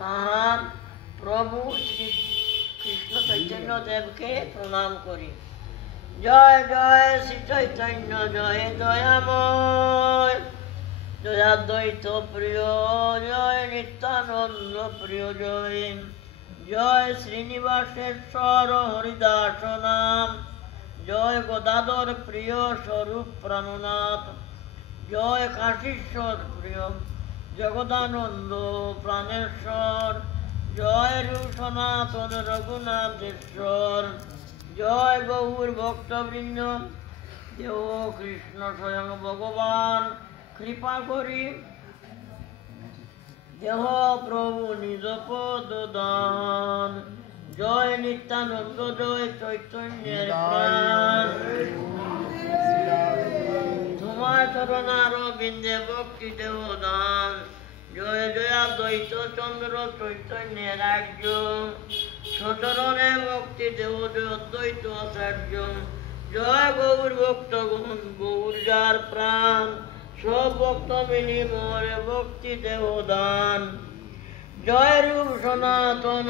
তাহার প্রভু শ্রী কৃষ্ণ চৈতন্য দেবকে প্রণাম করি। জয় জয় শ্রী চৈতন্য জয় দয়াময়, জয়াদ্বৈত প্রিয় জয় নিত্যানন্দ প্রিয় জয়, জয় শ্রীনিবাসেশ্বর হরিদাস নাম, জয় গদাধর প্রিয় স্বরূপ প্রাণনাথ, জয় কাশীশ্বর প্রিয় জগদানন্দ প্রাণেশ্বর, জয় রূপ সনাতন রঘুনাথেশ্বর, জয় গৌর ভক্তবৃন্দ, দেহ কৃষ্ণ স্বয়ং ভগবান কৃপা করি, দেহ প্রভু নিজ পদ দান, জয় নিত্যানন্দ জয় চৈতন্যের প্রাণ, তোমার চরণার বিন্দে ভক্তি দেহ দান, জয় জয়াদ্বৈত চন্দ্র চৈতন্যের রাজ্য, সচরণে ভক্তি দেহ জয়দ্বৈত আচার্য, জয় গৌর ভক্তগণ গৌর যার প্রাণ, সব ভক্ত বিনিময় ভক্তি দেহ দান, জয় রূপ সনাতন